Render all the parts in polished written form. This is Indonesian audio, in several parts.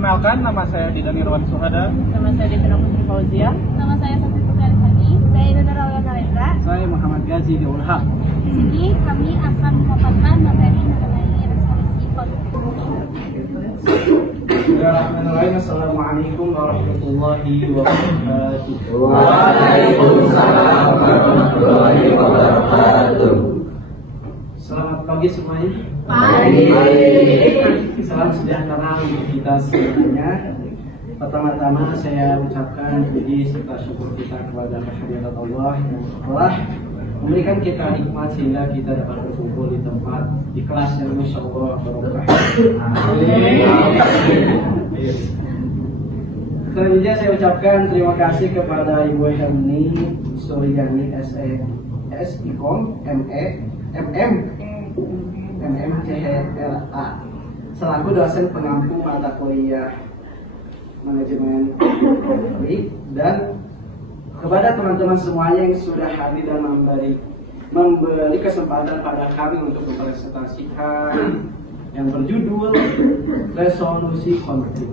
Perkenalkan, nama saya Didan Irwan Suhada. Nama saya Devina Putri Fauzia. Nama saya Sofi Putri. Saya Indah Rawal Kalendra. Saya Muhammad Gazi Diulha. Di sini kami akan memaparkan materi mengenai resolusi konflik. Bismillahirrahmanirrahim. Assalamualaikum warahmatullahi wabarakatuh. Waalaikumsalam warahmatullahi wabarakatuh. Selamat pagi semuanya. Pagi. Salam sejahtera untuk kita semuanya. Pertama-tama saya ucapkan puji serta syukur kita kepada kehadirat Allah yang telah memberikan kita nikmat sehingga kita dapat berkumpul di tempat di kelas yang insya Allah barokah. Amin. Selanjutnya saya ucapkan terima kasih kepada Ibu Herni Suryani SIKOM MMCHLA selaku dosen pengampu mata kuliah manajemen publik, dan kepada teman-teman semuanya yang sudah hadir dan memberi kesempatan pada kami untuk mempresentasikan yang berjudul resolusi konflik.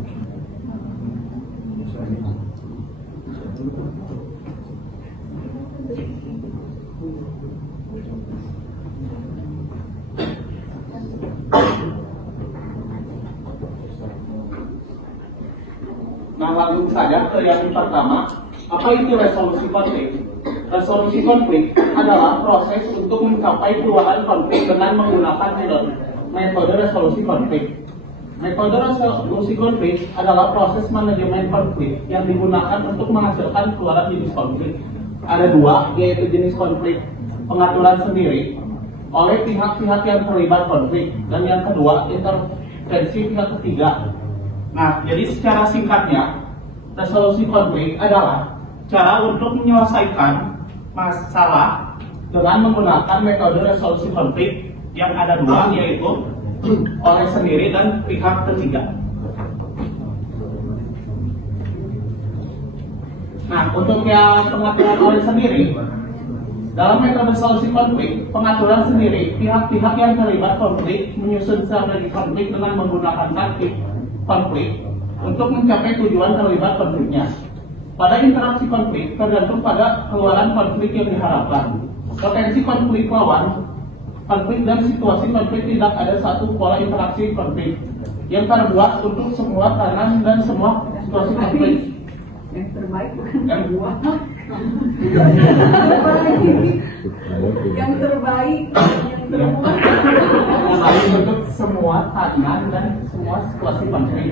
Nah, langsung saja ke yang pertama. Apa itu resolusi konflik? Resolusi konflik adalah proses untuk mencapai keluaran konflik dengan menggunakan metode resolusi konflik. Metode resolusi konflik adalah proses manajemen konflik yang digunakan untuk menghasilkan keluaran jenis konflik. Ada dua, yaitu jenis konflik pengaturan sendiri oleh pihak-pihak yang terlibat konflik, dan yang kedua, intervensi pihak ketiga. Nah, jadi secara singkatnya, resolusi konflik adalah cara untuk menyelesaikan masalah dengan menggunakan metode resolusi konflik yang ada dua, yaitu oleh sendiri dan pihak ketiga. Nah, untuk yang pengaturan oleh sendiri, dalam metode resolusi konflik, pengaturan sendiri, pihak-pihak yang terlibat konflik menyusun strategi konflik dengan menggunakan taktik konflik untuk mencapai tujuan terlibat konfliknya. Pada interaksi konflik tergantung pada keluaran konflik yang diharapkan. Potensi konflik lawan konflik dan situasi konflik tidak ada satu pola interaksi konflik yang terbuat untuk semua kanan dan semua situasi konflik. Yang terbaik bukan dua. Yang terbaik Untuk semua kanan dan semua situasi konflik.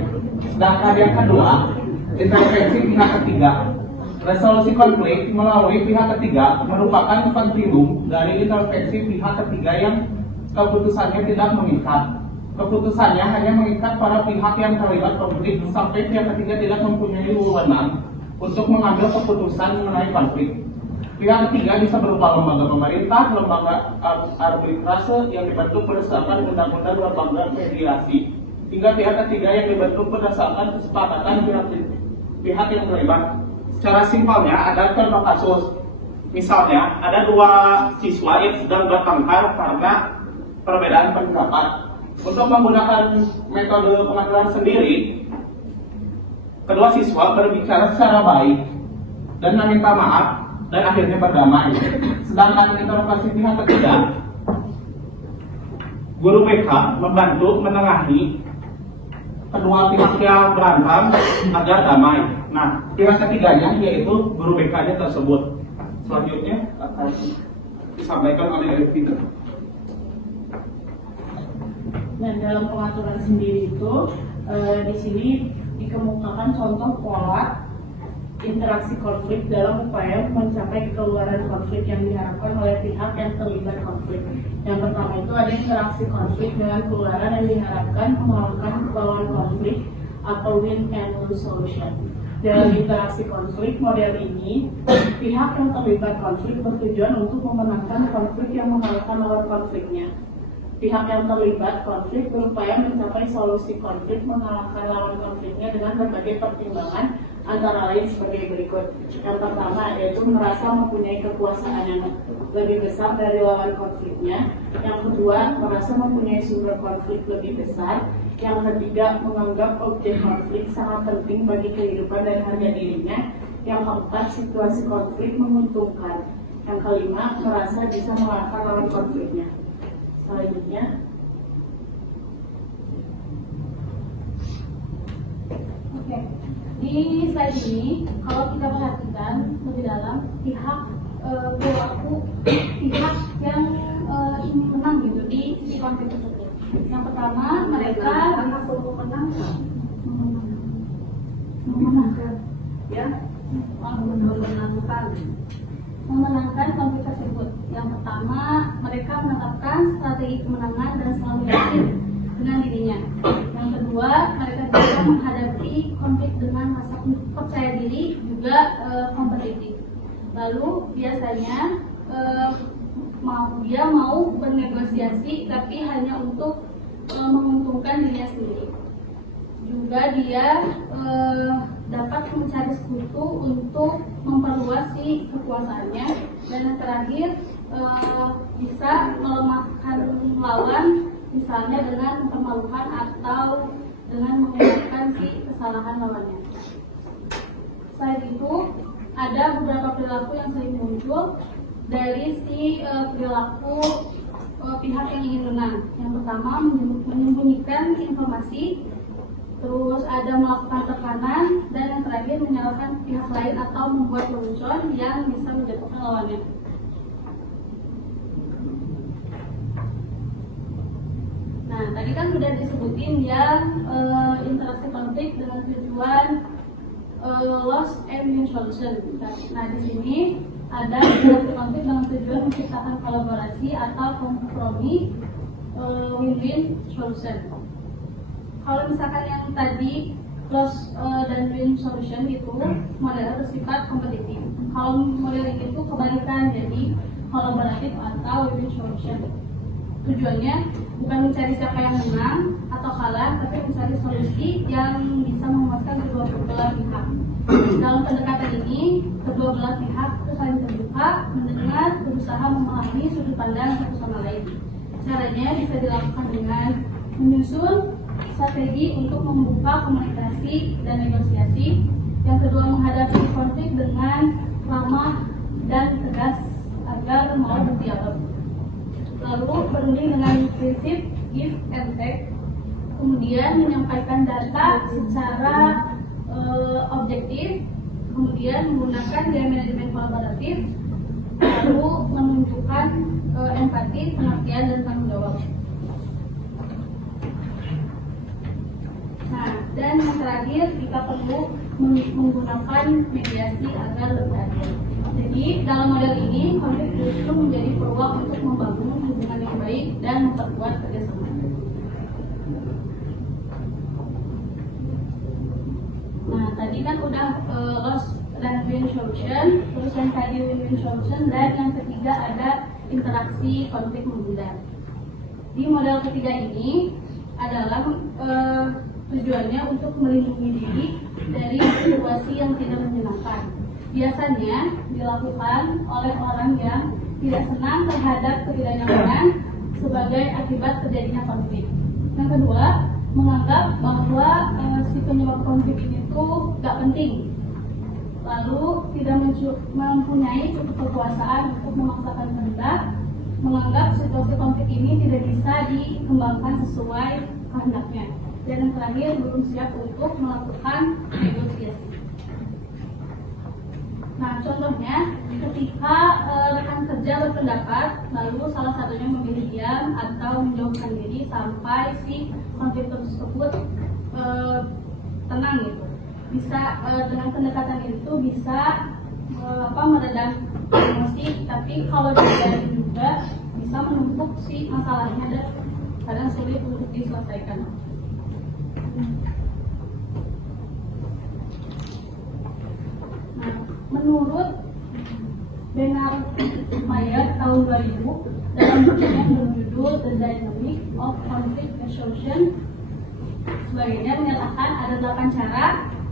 Sedangkan yang kedua, intervensi pihak ketiga. Resolusi konflik melalui pihak ketiga merupakan kontinum dari intervensi pihak ketiga yang keputusannya tidak mengikat. Keputusannya hanya mengikat para pihak yang terlibat konflik sampai pihak ketiga tidak mempunyai wewenang untuk mengambil keputusan mengenai konflik. Pihak ketiga bisa berupa lembaga pemerintah, lembaga arbitrase yang dibentuk berdasarkan undang-undang lembaga mediasi, hingga pihak ketiga yang dibentuk berdasarkan kesepakatan pihak yang terlibat. Secara simpelnya ada contoh kasus. Misalnya ada dua siswa yang sedang bertengkar karena perbedaan pendapat. Untuk menggunakan metode pengaturan sendiri, kedua siswa berbicara secara baik dan meminta maaf dan akhirnya berdamai. Sedangkan intervensi pihak ketiga, guru BK membantu menengahi kedua pihak yang berantem agar damai. Nah, pihak ketiganya yaitu guru BK-nya tersebut. Selanjutnya akan disampaikan oleh Devina. Dan dalam pengaturan sendiri itu, di sini dikemukakan contoh pola interaksi konflik dalam upaya mencapai keluaran konflik yang diharapkan oleh pihak yang terlibat konflik. Yang pertama itu ada interaksi konflik dengan keluaran yang diharapkan melakukan lawan konflik atau win and lose solution. Dalam interaksi konflik model ini, pihak yang terlibat konflik bertujuan untuk memenangkan konflik yang mengalahkan lawan konfliknya. Pihak yang terlibat konflik berupaya mencapai solusi konflik mengalahkan lawan konfliknya dengan berbagai pertimbangan antara lain sebagai berikut. Yang pertama yaitu merasa mempunyai kekuasaan yang lebih besar dari lawan konfliknya. Yang kedua, merasa mempunyai sumber konflik lebih besar. Yang ketiga, menganggap objek konflik sangat penting bagi kehidupan dan harga dirinya. Yang keempat, situasi konflik menguntungkan. Yang kelima, merasa bisa mengalahkan lawan konfliknya. Selanjutnya, Oke, di slide ini kalau kita perhatikan lebih dalam perilaku pihak yang ingin menang gitu di konflik tersebut. Yang pertama, mereka memenangkan konflik tersebut. Yang pertama, mereka menetapkan strategi kemenangan dan selalu yakin dengan dirinya. Yang kedua, mereka bisa menghadapi konflik dengan rasa percaya diri juga kompetitif. Lalu biasanya dia mau bernegosiasi tapi hanya untuk menguntungkan dirinya sendiri. Juga dia dapat mencari sekutu untuk memperluas kekuasaannya. Dan yang terakhir, bisa melemahkan lawan, misalnya dengan mempermalukan atau dengan mengucapkan kesalahan lawannya. Selain itu, ada beberapa perilaku yang sering muncul dari perilaku pihak yang ingin menang. Yang pertama, menyembunyikan informasi, terus ada melakukan tekanan, dan yang terakhir menyalahkan pihak lain atau membuat lelucon yang bisa menjatuhkan lawannya. Nah, tadi kan sudah disebutin yang interaksi konflik dengan tujuan loss and win solution. Nah, di sini ada interaksi konflik dengan tujuan menciptakan kolaborasi atau kompromi win-win solution. Kalau misalkan yang tadi loss dan win solution itu modelnya bersifat kompetitif. Kalau model ini itu kebalikan, jadi kolaboratif atau win-win solution. Tujuannya bukan mencari siapa yang menang atau kalah, tapi mencari solusi yang bisa memuaskan kedua belah pihak. Dalam pendekatan ini, kedua belah pihak itu saling terbuka, mendengar, berusaha memahami sudut pandang satu sama lain. Caranya bisa dilakukan dengan menyusun strategi untuk membuka komunikasi dan negosiasi. Yang kedua, menghadapi konflik dengan ramah dan tegas agar mau berdialog. Lalu berunding dengan prinsip give and take. Kemudian menyampaikan data secara objektif. Kemudian menggunakan gaya manajemen kolaboratif. Lalu menunjukkan empati, pengertian, dan tanggung jawab. Nah, dan yang terakhir, kita perlu menggunakan mediasi agar lebih adil. Jadi, dalam model ini, konflik justru menjadi peluang untuk membangun hubungan yang baik dan memperkuat kerjasama. Nah, tadi kan udah loss dan win solution, terus yang tadi win-win solution, dan yang ketiga ada interaksi konflik menghindar. Di model ketiga ini adalah tujuannya untuk melindungi diri dari situasi yang tidak menyenangkan. Biasanya dilakukan oleh orang yang tidak senang terhadap ketidaknyamanan sebagai akibat terjadinya konflik. Yang kedua, menganggap bahwa si penyebab konflik ini tuh gak penting, lalu tidak mempunyai cukup kekuasaan untuk memaksakan kehendak, menganggap situasi konflik ini tidak bisa dikembangkan sesuai kehendaknya, dan yang terakhir belum siap untuk melakukan negosiasi. Nah, contohnya ketika rekan kerja berpendapat, lalu salah satunya memilih diam atau menjauhkan diri sampai si konflik tersebut tenang gitu. Bisa dengan pendekatan itu bisa meredam emosi, tapi kalau tidak juga bisa menumpuk si masalahnya dan kadang sulit untuk diselesaikan. Nah, menurut Bernard Mayer tahun 2000 dalam bukunya berjudul The Dynamic of Conflict Resolution, sebagainya menyatakan ada 8 cara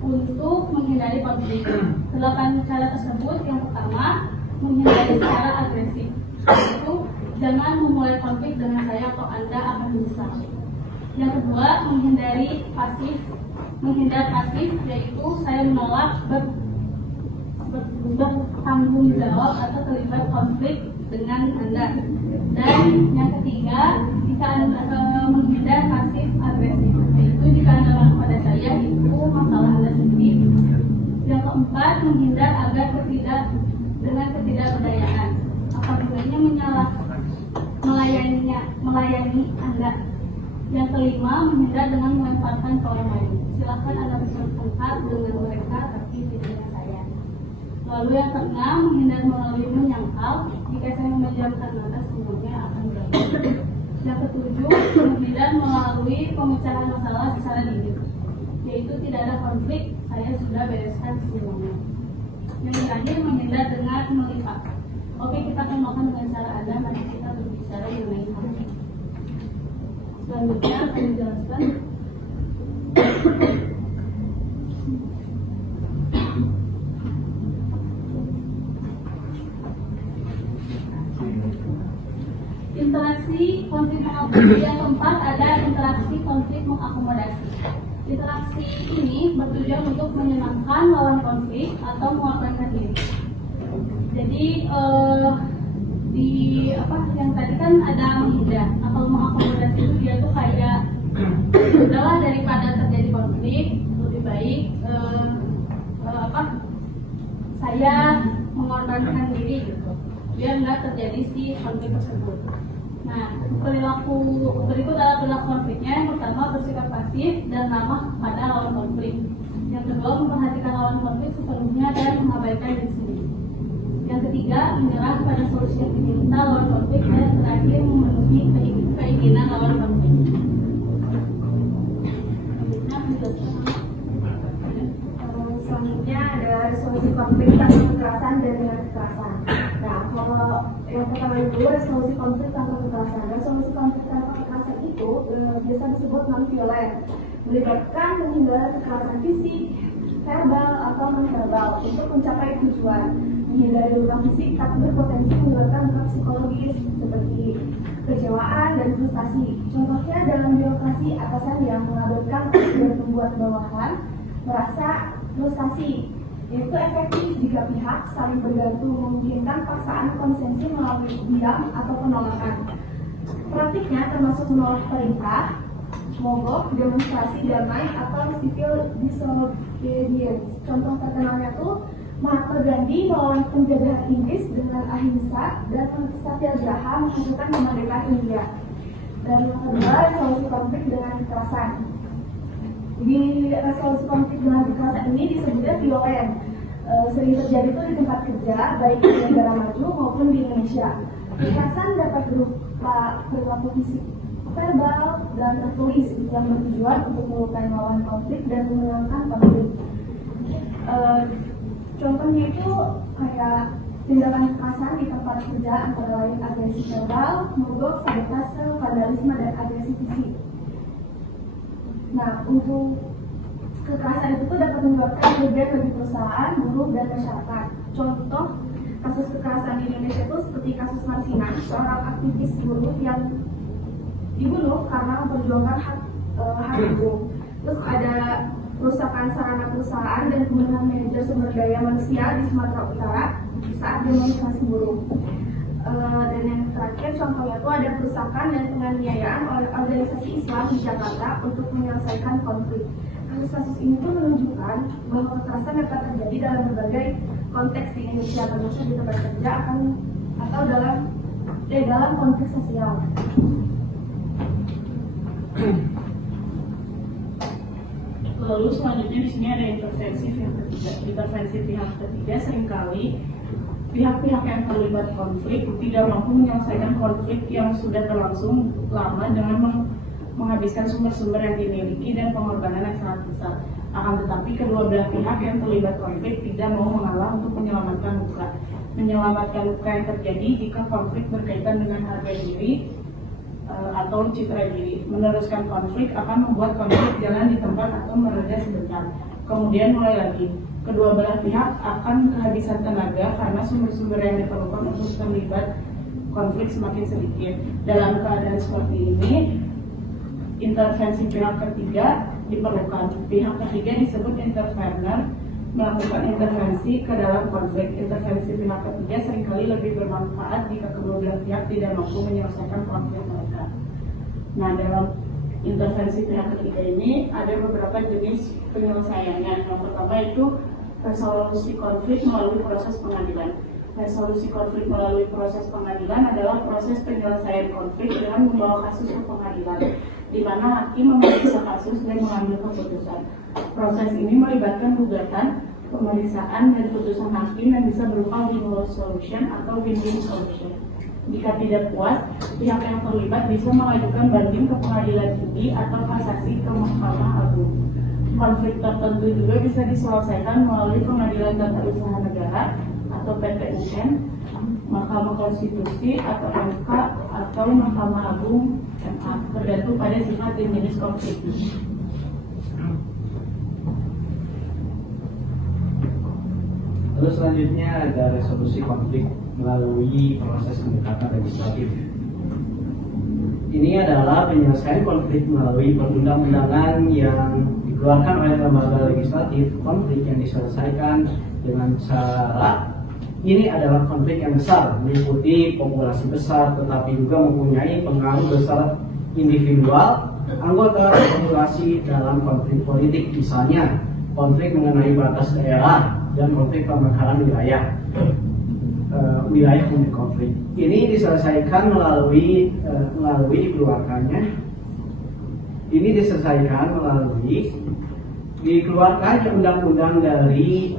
untuk menghindari konflik. 8 cara tersebut, yang pertama, menghindari secara agresif, yaitu jangan memulai konflik dengan saya atau Anda akan menyesal. Yang kedua, menghindar pasif, yaitu saya menolak bertanggung jawab atau terlibat konflik dengan Anda. Dan yang ketiga, jika Anda menghindar pasif agresif, yaitu jika Anda marah pada saya, itu masalah Anda sendiri. Yang keempat, menghindar agar dengan ketidakberdayaan, apabila melayani Anda. Yang kelima, menghindar dengan melemparkan ke orang lain. Silakan Anda berkontak dengan mereka, tapi tidak dengan saya. Lalu yang keenam, menghindar melalui menyangkal. Jika saya memejamkan mata, semuanya akan berakhir. Yang ketujuh, menghindar melalui pemecahan masalah secara dini, yaitu tidak ada konflik, saya sudah bereskan semuanya. Yang terakhir, menghindar dengan melipat. Oke, kita akan melakukan dengan cara Anda, mari kita berbicara mengenai hal ini. Selanjutnya akan dijelaskan interaksi konflik mengakomodasi. Yang keempat ada interaksi konflik mengakomodasi. Interaksi ini bertujuan untuk menyenangkan lawan konflik atau mengorbankan diri. Jadi yang tadi kan ada menghindar atau mengakomodasi itu dia tuh kayak udahlah daripada terjadi konflik lebih baik saya mengorbankan diri gitu biar nggak terjadi si konflik tersebut. Nah, perilaku berikut adalah perilaku konfliknya. Yang pertama, bersikap pasif dan ramah pada lawan konflik. Yang kedua, memperhatikan lawan konflik sepenuhnya dan mengabaikan diri sendiri. Yang ketiga, menyerah pada solusi yang diminta lawan konflik. Dan terakhir, memenuhi keinginan lawan konflik. Selanjutnya ada resolusi konflik tanpa kekerasan dan dengan kekerasan. Nah, kalau yang pertama dulu resolusi konflik tanpa kekerasan. Resolusi konflik tanpa kekerasan itu biasa disebut non-violent, melibatkan penghindari kekerasan fisik, verbal atau non-verbal untuk mencapai tujuan. Menghindari luka fisik tapi berpotensi menyebabkan luka psikologis seperti kecewaan dan frustasi. Contohnya dalam birokrasi, atasan yang mengabaikan dan membuat bawahan merasa frustasi. Itu efektif jika pihak saling bergantung memungkinkan paksaan konsensi melalui diam atau penolakan. Praktiknya termasuk menolak perintah, mogok, demonstrasi damai, atau civil disobedience. Contoh terkenalnya tuh Mahatma Gandhi melawan penjajahan Inggris dengan ahimsa dan satyagraha menghasilkan kemerdekaan India. Dan yang kedua, resolusi konflik dengan kekerasan. Di resolusi konflik dengan kekerasan ini disebutnya violent. Sering terjadi itu di tempat kerja, baik di negara maju maupun di Indonesia. Kekerasan dapat berupa perilaku fisik, verbal, dan tertulis yang bertujuan untuk melukai lawan konflik dan menghilangkan konflik. Contohnya itu kayak tindakan kekerasan di tempat kerja antara lain agresi verbal, mogok, sabotase, vandalisme, dan agresi fisik. Nah, untuk kekerasan itu dapat menyebabkan kerugian bagi perusahaan, buruh, dan masyarakat. Contoh kasus kekerasan di Indonesia itu seperti kasus Marsina, seorang aktivis buruh yang dibunuh karena memperjuangkan hak buruh. Terus ada perusahaan sarana perusahaan dan pembunuhan manajer sumber daya manusia di Sumatera Utara saat demonstrasi buruh. Dan yang terakhir contohnya itu ada perusahaan dan penganiayaan oleh organisasi Islam di Jakarta untuk menyelesaikan konflik. Kasus-kasus ini pun menunjukkan bahwa kekerasan dapat terjadi dalam berbagai konteks di Indonesia, termasuk di tempat kerja atau dalam konflik sosial. Lalu selanjutnya di sini ada intervensi pihak ketiga. Intervensi pihak ketiga seringkali pihak-pihak yang terlibat konflik tidak mampu menyelesaikan konflik yang sudah berlangsung lama dengan menghabiskan sumber-sumber yang dimiliki dan pengorbanan yang sangat besar. Akan tetapi kedua belah pihak yang terlibat konflik tidak mau mengalah untuk menyelamatkan luka. Menyelamatkan luka yang terjadi jika konflik berkaitan dengan harga diri atau citra diri. Meneruskan konflik akan membuat konflik jalan di tempat atau mereda sebentar. kemudian mulai lagi. Kedua belah pihak akan kehabisan tenaga karena sumber-sumber yang diperlukan untuk terlibat konflik semakin sedikit. Dalam keadaan seperti ini, intervensi pihak ketiga diperlukan. Pihak ketiga disebut intervener, melakukan intervensi ke dalam konflik. Intervensi pihak ketiga seringkali lebih bermanfaat jika kedua belah pihak tidak mampu menyelesaikan konflik mereka. Nah, dalam intervensi pihak ketiga ini ada beberapa jenis penyelesaiannya. Yang pertama itu resolusi konflik melalui proses pengadilan. Resolusi konflik melalui proses pengadilan adalah proses penyelesaian konflik dengan membawa kasus ke pengadilan, di mana hakim memeriksa kasus dan mengambil keputusan. Proses ini melibatkan gugatan, pemeriksaan, dan putusan hakim yang bisa berupa win-lose solution atau win-win solution. Jika tidak puas, pihak yang terlibat bisa mengajukan banding ke pengadilan tinggi atau kasasi ke Mahkamah Agung. Konflik tertentu juga bisa diselesaikan melalui Pengadilan Tata Usaha Negara atau PT-UN, Mahkamah Konstitusi atau MK, atau Mahkamah Agung MA, tergantung pada sifat dan jenis konflik. Lalu selanjutnya ada resolusi konflik melalui proses pendekatan legislatif. Ini adalah penyelesaian konflik melalui perundang-undangan yang dikeluarkan oleh lembaga legislatif. Konflik yang diselesaikan dengan cara ini adalah konflik yang besar, meliputi populasi besar, tetapi juga mempunyai pengaruh besar individual anggota populasi dalam konflik politik. Misalnya, konflik mengenai batas daerah dan konflik pemekaran wilayah. Wilayah punya konflik. Ini diselesaikan melalui dikeluarkan undang-undang dari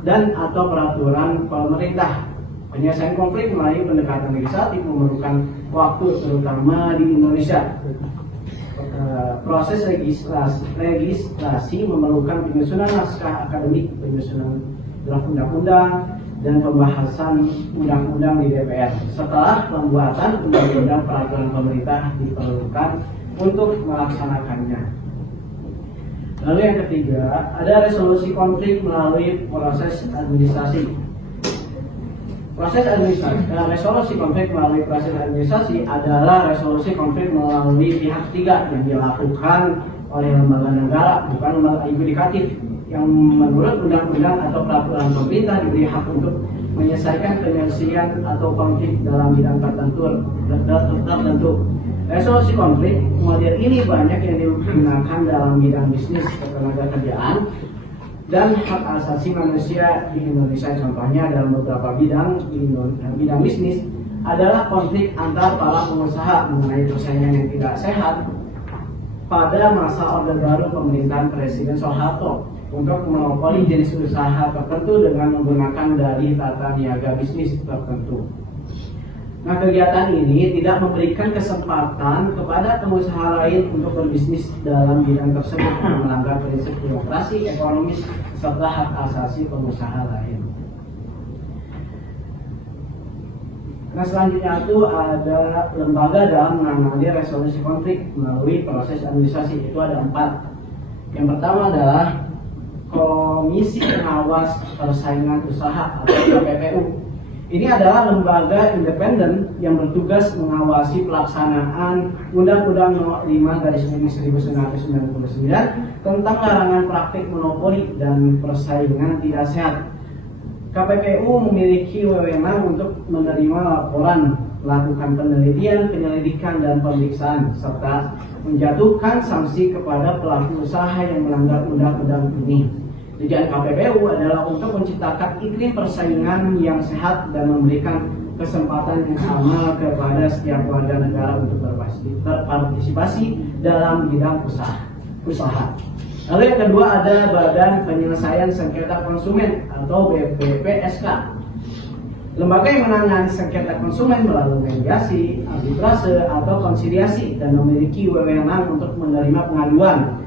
dan atau peraturan pemerintah. Penyelesaian konflik melalui pendekatan legislatif memerlukan waktu, terutama di Indonesia. Proses legislasi memerlukan penyusunan naskah akademik, penyusunan draft undang-undang, dan pembahasan undang-undang di DPR. Setelah pembuatan undang-undang, peraturan pemerintah diperlukan untuk melaksanakannya. Lalu yang ketiga, ada resolusi konflik melalui proses administrasi. Resolusi konflik melalui proses administrasi adalah resolusi konflik melalui pihak ketiga yang dilakukan oleh lembaga negara, bukan lembaga yudikatif, yang menurut undang-undang atau peraturan pemerintah diberi hak untuk menyelesaikan penyelesaian atau konflik dalam bidang tertentu. Resolusi konflik model ini banyak yang digunakan dalam bidang bisnis, ketenagakerjaan, dan hak asasi manusia di Indonesia. Contohnya dalam beberapa bidang bisnis adalah konflik antar para pengusaha mengenai persaingan yang tidak sehat pada masa Orde Baru pemerintahan Presiden Soeharto untuk monopoli jenis usaha tertentu dengan menggunakan dalih tata niaga bisnis tertentu. Nah, kegiatan ini tidak memberikan kesempatan kepada pengusaha lain untuk berbisnis dalam bidang tersebut, melanggar prinsip demokrasi ekonomis serta hak asasi pengusaha lain. Nah, selanjutnya itu ada lembaga dalam menangani resolusi konflik melalui proses administrasi. Itu ada 4. Yang pertama adalah Komisi Pengawas Persaingan Usaha atau KPPU. Ini adalah lembaga independen yang bertugas mengawasi pelaksanaan Undang-Undang Nomor 5/1999 tentang larangan praktik monopoli dan persaingan tidak sehat. KPPU memiliki wewenang untuk menerima laporan, melakukan penelitian, penyelidikan, dan pemeriksaan, serta menjatuhkan sanksi kepada pelaku usaha yang melanggar undang-undang ini. Tujuan KPPU adalah untuk menciptakan iklim persaingan yang sehat dan memberikan kesempatan yang sama kepada setiap warga negara untuk berpartisipasi dalam bidang usaha. Lalu yang kedua ada Badan Penyelesaian Sengketa Konsumen atau BPSK. Lembaga yang menangani sengketa konsumen melalui mediasi, arbitrase, atau konsiliasi dan memiliki wewenang untuk menerima pengaduan,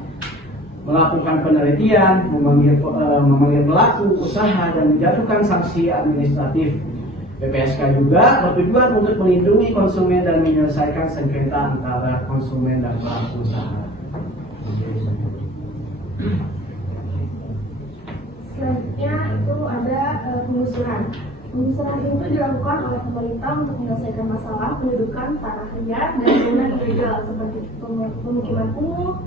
melakukan penelitian, memanggil pelaku usaha, dan menjatuhkan sanksi administratif. BPSK juga bertujuan untuk melindungi konsumen dan menyelesaikan sengketa antara konsumen dan pelaku usaha. penggusuran. Penggusuran itu dilakukan oleh pemerintah untuk menyelesaikan masalah pendudukan tanah liar dan bangunan ilegal seperti pemukiman kumuh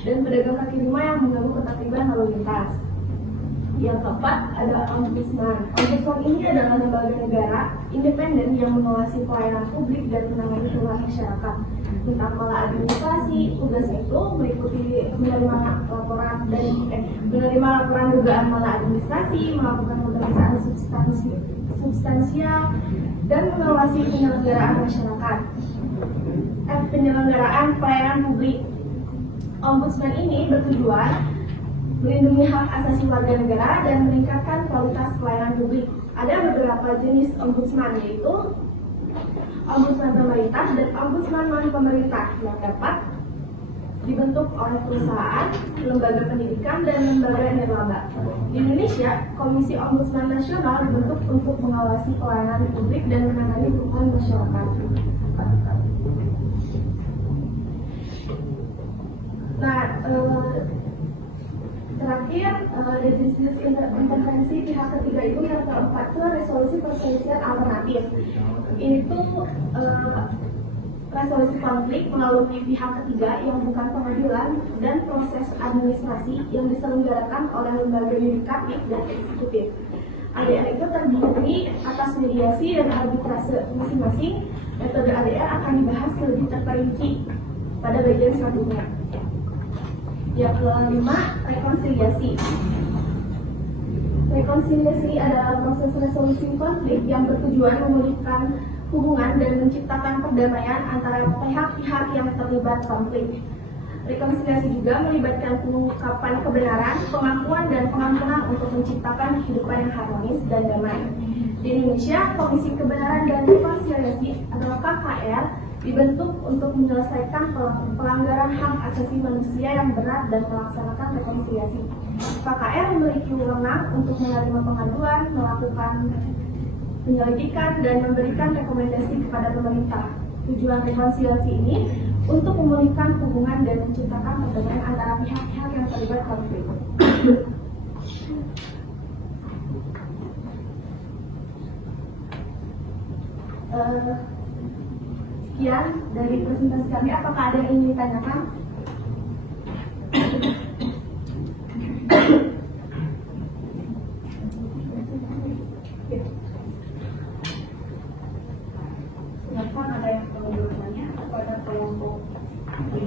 dan pedagang kaki lima yang mengganggu ketertiban lalu lintas. Yang keempat ada Ombudsman. Ombudsman ini adalah lembaga negara independen yang mengawasi pelayanan publik dan menangani keluhan masyarakat tentang maladministrasi. Tugasnya itu meliputi menerima laporan dugaan maladministrasi, melakukan pemeriksaan substansial, dan mengawasi penyelenggaraan pelayanan publik. Ombudsman ini bertujuan melindungi hak asasi warga negara dan meningkatkan kualitas pelayanan publik. Ada beberapa jenis ombudsman, yaitu ombudsman pemerintah dan ombudsman non-pemerintah yang dapat dibentuk oleh perusahaan, lembaga pendidikan, dan lembaga nirlaba. Di Indonesia, Komisi Ombudsman Nasional dibentuk untuk mengawasi pelayanan publik dan menangani keluhan masyarakat. Nah, terakhir, jenis intervensi pihak ketiga itu yang keempat itu resolusi perselisihan alternatif. Ini tuh resolusi konflik melalui pihak ketiga yang bukan pengadilan dan proses administrasi yang diselenggarakan oleh lembaga yudikatif dan eksekutif. ADR itu terdiri atas mediasi dan arbitrase masing-masing. Metode ADR akan dibahas lebih terperinci pada bagian selanjutnya. Yang kelima, rekonsiliasi. Rekonsiliasi adalah proses resolusi konflik yang bertujuan memulihkan hubungan dan menciptakan perdamaian antara pihak-pihak yang terlibat konflik. Rekonsiliasi juga melibatkan pengungkapan kebenaran, pengakuan, dan pengampunan untuk menciptakan kehidupan yang harmonis dan damai. Di Indonesia, Komisi Kebenaran dan Rekonsiliasi atau KKR dibentuk untuk menyelesaikan pelanggaran hak asasi manusia yang berat dan melaksanakan rekonsiliasi. KKR memiliki wewenang untuk menerima pengaduan, melakukan penyelidikan, dan memberikan rekomendasi kepada pemerintah. Tujuan rekonsiliasi ini untuk memulihkan hubungan dan menciptakan perdamaian antara pihak-pihak yang terlibat konflik. Sekian dari presentasi kami. Apakah ada yang ingin ditanyakan? Silakan, ada yang perlu bertanya kepada kelompok 5?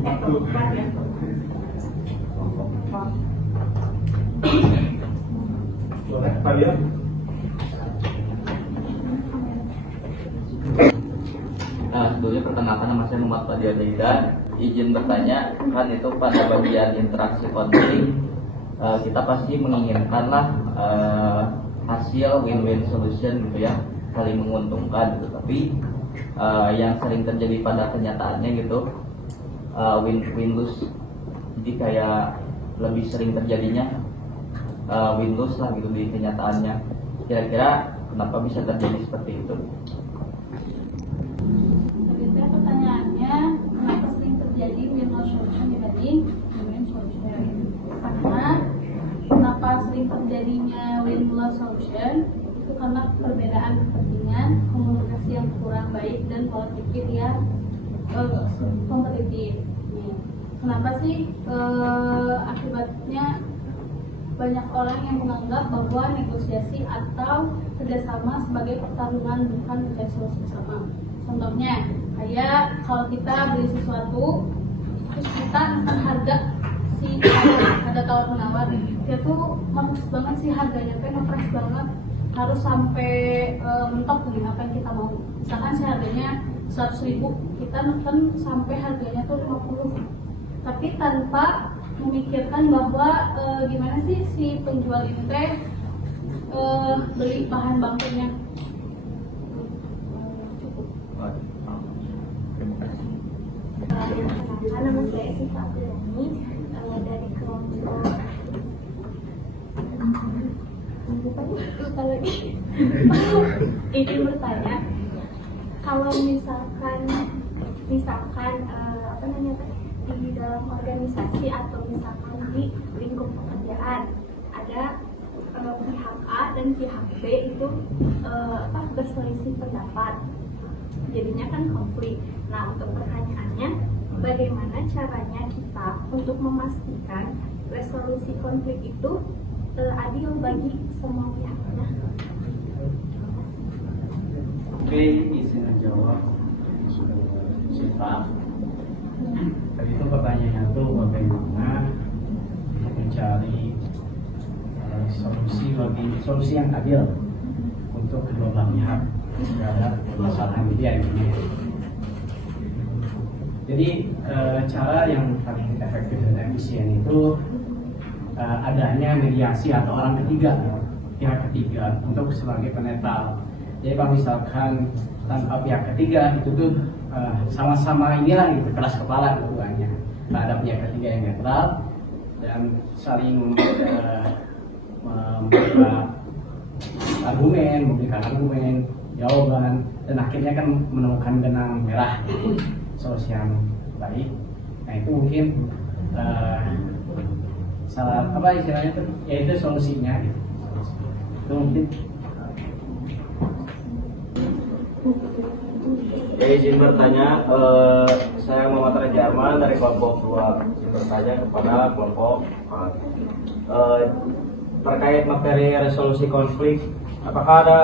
Kelompok 4 ya. Boleh, Pak Lia? Sebelumnya perkenalkan, nama saya Muhammad Fadil Zaidan. Izin bertanya, kan itu pada bagian interaksi konflik kita pasti menginginkanlah hasil win-win solution gitu ya, saling menguntungkan gitu. Tapi yang sering terjadi pada kenyataannya gitu win-lose. Jadi kayak lebih sering terjadinya win-lose lah gitu di kenyataannya. Kira-kira kenapa bisa terjadi seperti itu? Kenapa sering terjadi win-loss solution dibanding win-win solution? Karena kenapa sering terjadinya win-loss solution itu karena perbedaan kepentingan, komunikasi yang kurang baik, dan pola pikir yang kompetitif. Kenapa sih akibatnya banyak orang yang menganggap bahwa negosiasi atau kerjasama sebagai pertarungan bukan mencari solusi bersama? Contohnya, kayak kalau kita beli sesuatu, terus kita akan harga si ada tawar menawar, dia tuh manis banget sih harganya, kayak ngepres banget, harus sampai mentok nih apa yang kita mau. Misalkan si harganya 100.000, kita nonton sampai harganya tuh 50, tapi tanpa memikirkan bahwa gimana sih si penjual ini teh beli bahan bakunya. Nama saya Siva Abdulani dari kelompok lupa lagi. Ini bertanya, kalau misalkan apa namanya di dalam organisasi atau misalkan di lingkup pekerjaan ada dan pihak B itu berselisih pendapat, jadinya kan konflik. Nah, untuk pertanyaannya, bagaimana caranya kita untuk memastikan resolusi konflik itu adil bagi semua pihaknya? Oke, izin menjawab Syifa. Tadi itu pertanyaannya tuh bagaimana mencari solusi yang adil untuk kedua belah pihak terhadap permasalahan media ini. Jadi cara yang paling efektif dan efisien itu adanya mediasi atau orang ketiga, pihak ketiga untuk sebagai penetral. Jadi kalau misalkan tanpa pihak ketiga itu tuh sama-sama inilah gitu, keras kepala keduanya. Nah, ada pihak ketiga yang netral dan saling memberikan argumen, jawaban, dan akhirnya kan menemukan benang merah solusi yang baik. Nah, itu mungkin salah apa istilahnya itu, yaitu solusinya gitu. Itu mungkin. Jadi izin bertanya, saya Muhammad Raja Arman dari kelompok 2. Izin bertanya kepada kelompok 4. Terkait materi resolusi konflik, apakah ada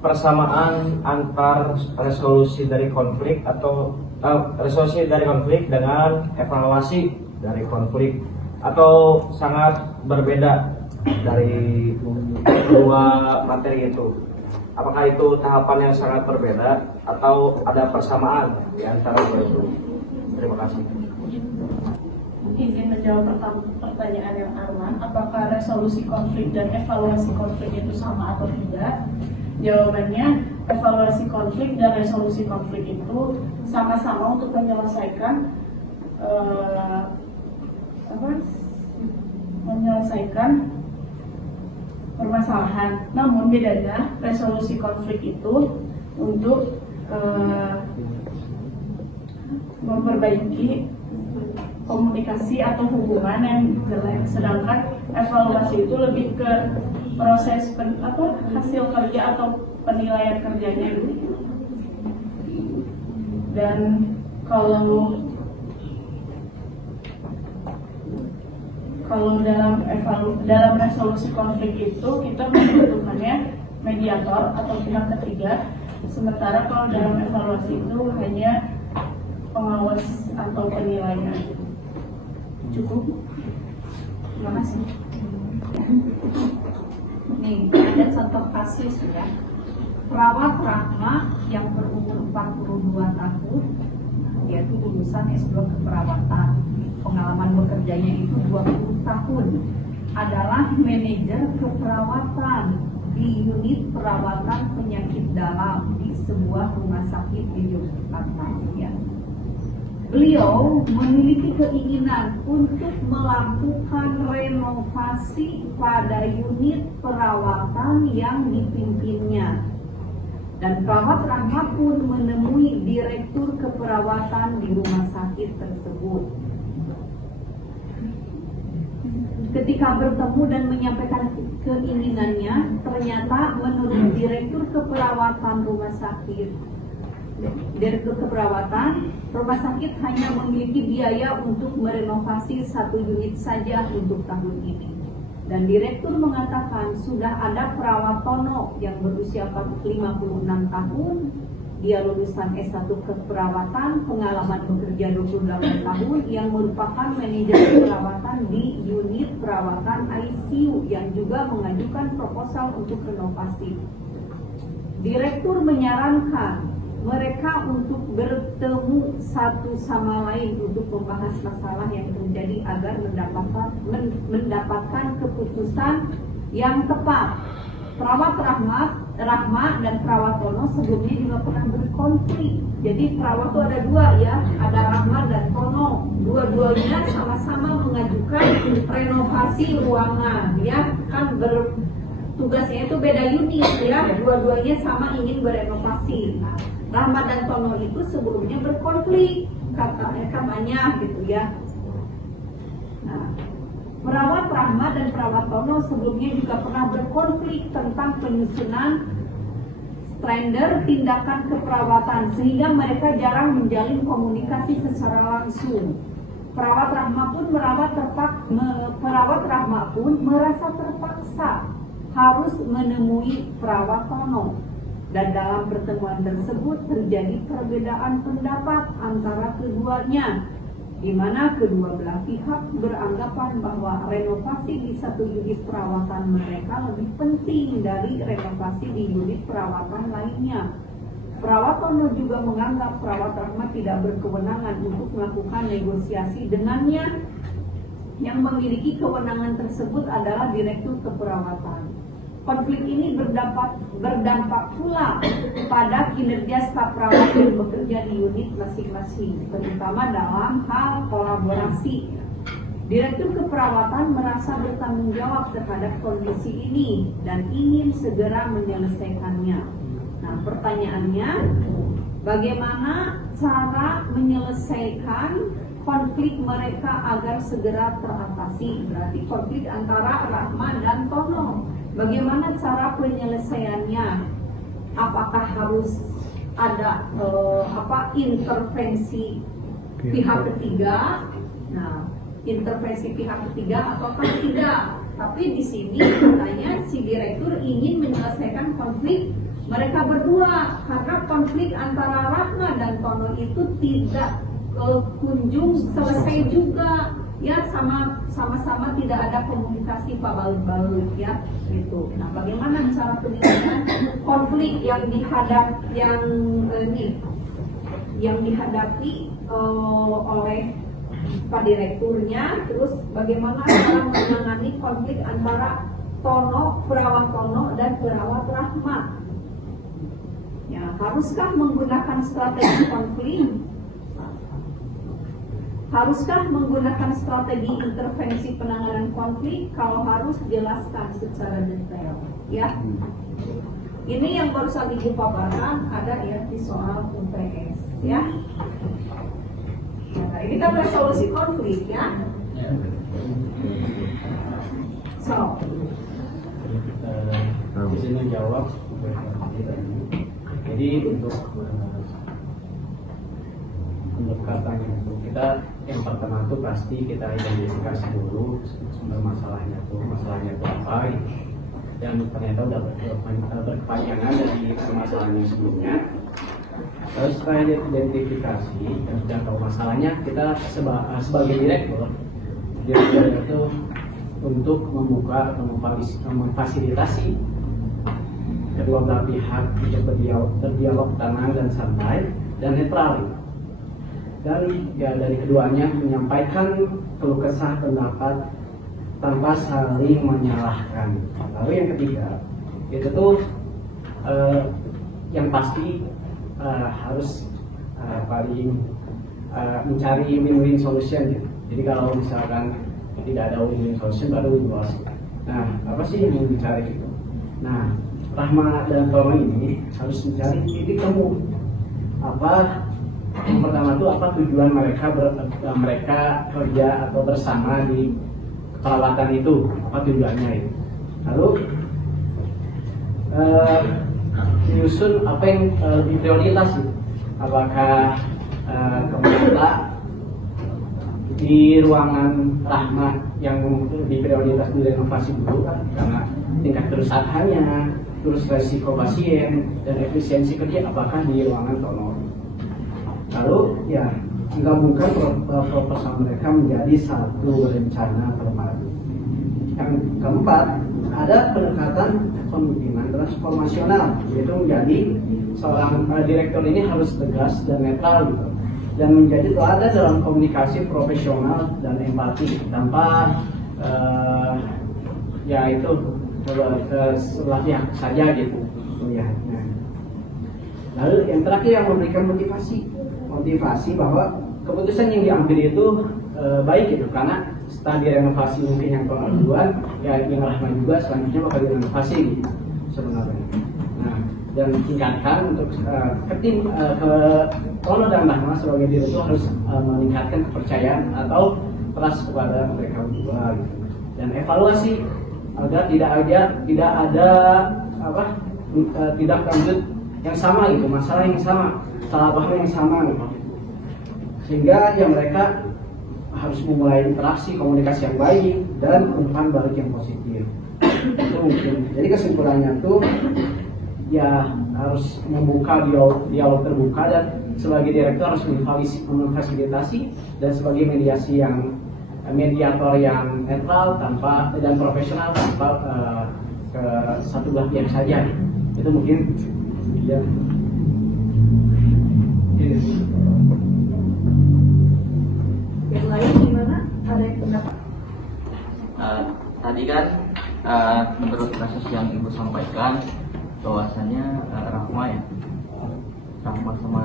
persamaan antar resolusi dari konflik atau resolusi dari konflik dengan evaluasi dari konflik, atau sangat berbeda dari dua materi itu? Apakah itu tahapan yang sangat berbeda atau ada persamaan di antara dua itu? Terima kasih. Izin menjawab pertanyaan yang Arman, apakah resolusi konflik dan evaluasi konflik itu sama atau tidak? Jawabannya, evaluasi konflik dan resolusi konflik itu sama-sama untuk menyelesaikan permasalahan. Namun bedanya resolusi konflik itu untuk memperbaiki komunikasi atau hubungan yang jelek, sedangkan evaluasi itu lebih ke proses hasil kerja atau penilaian kerjanya gitu. Dan kalau dalam resolusi konflik itu kita membutuhkannya mediator atau pihak ketiga, sementara kalau dalam evaluasi itu hanya pengawas atau penilaian. Cukup. Terima kasih. Nih, ada contoh kasus ya. Perawat Rahma yang berumur 42 tahun, dia itu lulusan S2 keperawatan. Pengalaman bekerjanya itu 20 tahun. Adalah manajer keperawatan di unit perawatan penyakit dalam di sebuah rumah sakit di Yogyakarta. Ya. Beliau memiliki keinginan untuk melakukan renovasi pada unit perawatan yang dipimpinnya. Dan perawat Rahma pun menemui direktur keperawatan di rumah sakit tersebut. Ketika bertemu dan menyampaikan keinginannya, ternyata menurut direktur keperawatan rumah sakit, rumah sakit hanya memiliki biaya untuk merenovasi 1 unit saja untuk tahun ini. Dan direktur mengatakan sudah ada perawat Tono yang berusia 56 tahun, dia lulusan S1 keperawatan, pengalaman bekerja 28 tahun, yang merupakan manajer perawatan di unit perawatan ICU yang juga mengajukan proposal untuk renovasi. Direktur menyarankan mereka untuk bertemu satu sama lain untuk membahas masalah yang terjadi agar mendapatkan keputusan yang tepat. Perawat Rahma dan perawat Tono sebelumnya juga pernah berkonflik. Jadi perawat itu ada 2 ya, ada Rahma dan Tono. Dua-duanya sama-sama mengajukan renovasi ruangan, ya kan tugasnya itu beda unit ya, dua-duanya sama ingin berenovasi. Nah, Rahmat dan Tono itu sebelumnya berkonflik katanya gitu ya. Nah, Perawat Rahma dan Perawat Tono sebelumnya juga pernah berkonflik tentang penyusunan standar tindakan keperawatan sehingga mereka jarang menjalin komunikasi secara langsung. Perawat Rahma pun merasa terpaksa harus menemui Perawat Tono, dan dalam pertemuan tersebut terjadi perbedaan pendapat antara keduanya, di mana kedua belah pihak beranggapan bahwa renovasi di satu unit perawatan mereka lebih penting dari renovasi di unit perawatan lainnya. Perawat Tono juga menganggap Perawat Rahma tidak berkewenangan untuk melakukan negosiasi dengannya. Yang memiliki kewenangan tersebut adalah Direktur Keperawatan. Konflik ini berdampak pula pada kinerja staf perawat yang bekerja di unit masing-masing, terutama dalam hal kolaborasi. Direktur Keperawatan merasa bertanggung jawab terhadap kondisi ini dan ingin segera menyelesaikannya. Nah, pertanyaannya, bagaimana cara menyelesaikan konflik mereka agar segera teratasi? Berarti konflik antara Rahma dan Tono. Bagaimana cara penyelesaiannya? Apakah harus ada intervensi pihak ketiga? Nah, intervensi pihak ketiga ataukah tidak? Tapi di sini katanya si direktur ingin menyelesaikan konflik mereka berdua, karena konflik antara Rahma dan Tono itu tidak kunjung selesai juga, ya, sama-sama tidak ada komunikasi balut-balut, ya, gitu. Nah, bagaimana cara penyelesaian konflik yang dihadapi oleh Pak Direkturnya, terus bagaimana cara menangani konflik antara Perawat Tono dan Perawat Rahma? Ya, haruskah menggunakan strategi konflik? Haruskah menggunakan strategi intervensi penanganan konflik? Kalau harus, jelaskan secara detail, ya. Ini yang baru saja dipaparkan ada ya di soal UTS, ya. Nah, ini kan resolusi konflik, ya. So, di sini jawab. Jadi untuk katanya itu kita yang pertama tuh pasti kita identifikasi dulu sumber masalahnya itu apa gitu. Dan ternyata udah berkepanjangan dari permasalahan yang sebelumnya. Terus setelah identifikasi dan sudah tahu masalahnya, kita sebagai direktur itu untuk membuka atau memfasilitasi kedua belah pihak untuk berdialog tenang dan santai dan netral. Dan ya dari keduanya menyampaikan keluh kesah pendapat tanpa saling menyalahkan. Lalu yang ketiga itu tuh yang pasti harus paling mencari win-win solution ya. Jadi kalau misalkan tidak ada win-win solution baru win-loss. Nah, apa sih yang dicari itu? Nah, Rahma dan Tono ini harus mencari titik temu. Yang pertama itu apa tujuan mereka kerja atau bersama di perawatan itu, apa tujuannya itu. Lalu menyusun apa yang lebih prioritas itu. Apakah kemudian di ruangan Rahma yang di prioritas direnovasi dulu karena tingkat kerusakannya, terus resiko pasien dan efisiensi kerja apakah di ruangan Tono. Lalu ya menggabungkan proposal mereka menjadi satu rencana terpadu. Yang keempat, ada pendekatan kepemimpinan transformasional, yaitu menjadi seorang direktur ini harus tegas dan netral gitu, dan menjadi teladan dalam komunikasi profesional dan empati tanpa ya itu latihan saja gitu melihatnya. Lalu yang terakhir yang memberikan motivasi bahwa keputusan yang diambil itu baik gitu, karena setelah direnovasi mungkin yang duluan ya yang Rahma juga selanjutnya bakal direnovasi gitu sebenarnya. Nah, dan tingkatkan untuk ke Tono dan Rahma sebagai direktur harus meningkatkan kepercayaan atau trust kepada mereka berdua gitu. dan evaluasi agar tidak ada tidak lanjut yang sama gitu, masalah yang sama, salah paham yang sama gitu. Sehingga ya mereka harus memulai interaksi komunikasi yang baik dan umpan balik yang positif. Itu mungkin. Jadi kesimpulannya tuh ya harus membuka dialog terbuka, dan sebagai direktur harus memfasilitasi dan sebagai mediator yang netral tanpa dan profesional tanpa ke satu belah pihak saja. Itu mungkin ya. Yang lain gimana? Ada yang pendapat? Tadi kan menurut kasus yang Ibu sampaikan bahwasanya Rahma sama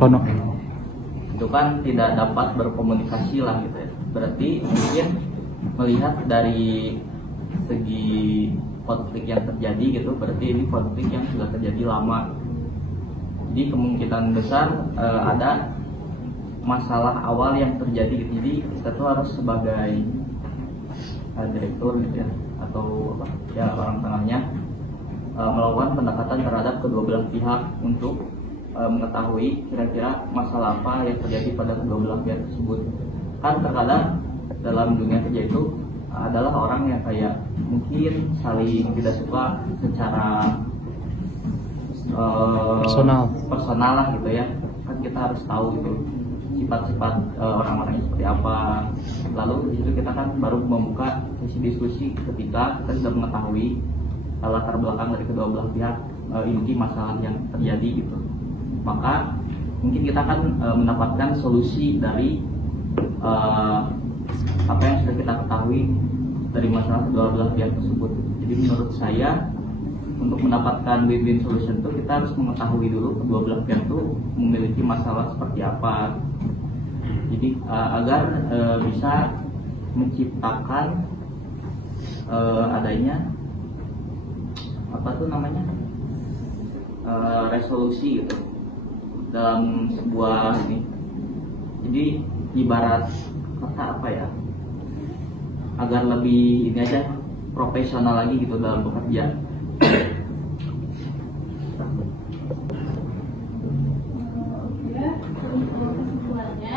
Tono itu kan tidak dapat berkomunikasi lah gitu ya. Berarti mungkin melihat dari segi konflik yang terjadi gitu, berarti ini konflik yang sudah terjadi lama. Jadi kemungkinan besar ada masalah awal yang terjadi gitu. Jadi kita tuh harus sebagai direktur gitu ya, atau orang tengahnya melakukan pendekatan terhadap kedua belah pihak untuk mengetahui kira-kira masalah apa yang terjadi pada kedua belah pihak tersebut. Kan terkadang dalam dunia kerja itu adalah orang yang kayak mungkin saling tidak suka secara personal lah gitu ya. Kan kita harus tahu gitu sifat-sifat orang-orangnya seperti apa. Lalu di situ kita kan baru membuka sesi diskusi ketika kita sudah mengetahui latar belakang dari kedua belah pihak, inti masalah yang terjadi gitu. Maka mungkin kita akan mendapatkan solusi dari apa yang sudah kita ketahui dari masalah kedua belah pihak tersebut. Jadi menurut saya untuk mendapatkan win-win solution itu kita harus mengetahui dulu kedua belah pihak itu memiliki masalah seperti apa. Jadi agar bisa menciptakan adanya resolusi gitu dalam sebuah ini. Jadi ibarat kata apa ya, agar lebih ini aja profesional lagi gitu dalam bekerja. Kesimpulannya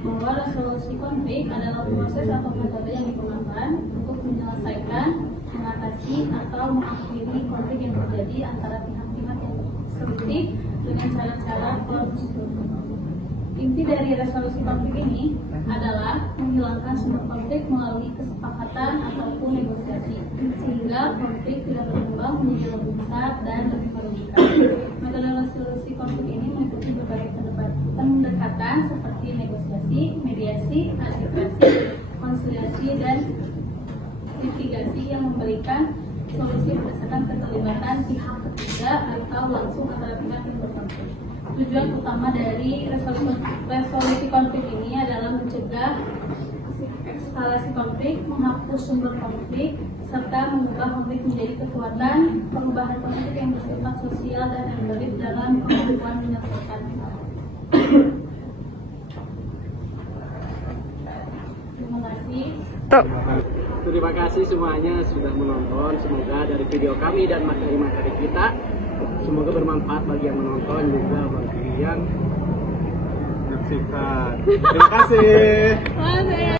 bahwa resolusi konflik adalah proses atau metode yang digunakan untuk menyelesaikan, mengatasi atau mengakhiri konflik yang terjadi antara pihak-pihak yang selisih dengan cara-cara konstruktif. Inti dari resolusi konflik ini adalah menghilangkan sumber konflik melalui kesepakatan ataupun negosiasi, sehingga konflik tidak berkembang menjadi lebih besar dan lebih merugikan. Metode resolusi konflik ini meliputi berbagai pendekatan seperti negosiasi, mediasi, arbitrasi, konsiliasi, dan mitigasi yang memberikan solusi berdasarkan keterlibatan pihak ketiga atau langsung antara pihak yang berkonflik. Tujuan utama dari resolusi konflik ini adalah mencegah eskalasi konflik, menghapus sumber konflik, serta mengubah konflik menjadi kekuatan perubahan konflik yang bersifat sosial dan embedded dalam kemampuan menyelesaikan masalah. Terima kasih. Terima kasih semuanya sudah menonton. Semoga dari video kami dan materi-materi kita semoga bermanfaat bagi yang menonton juga bagi yang menyaksikan. Terima kasih.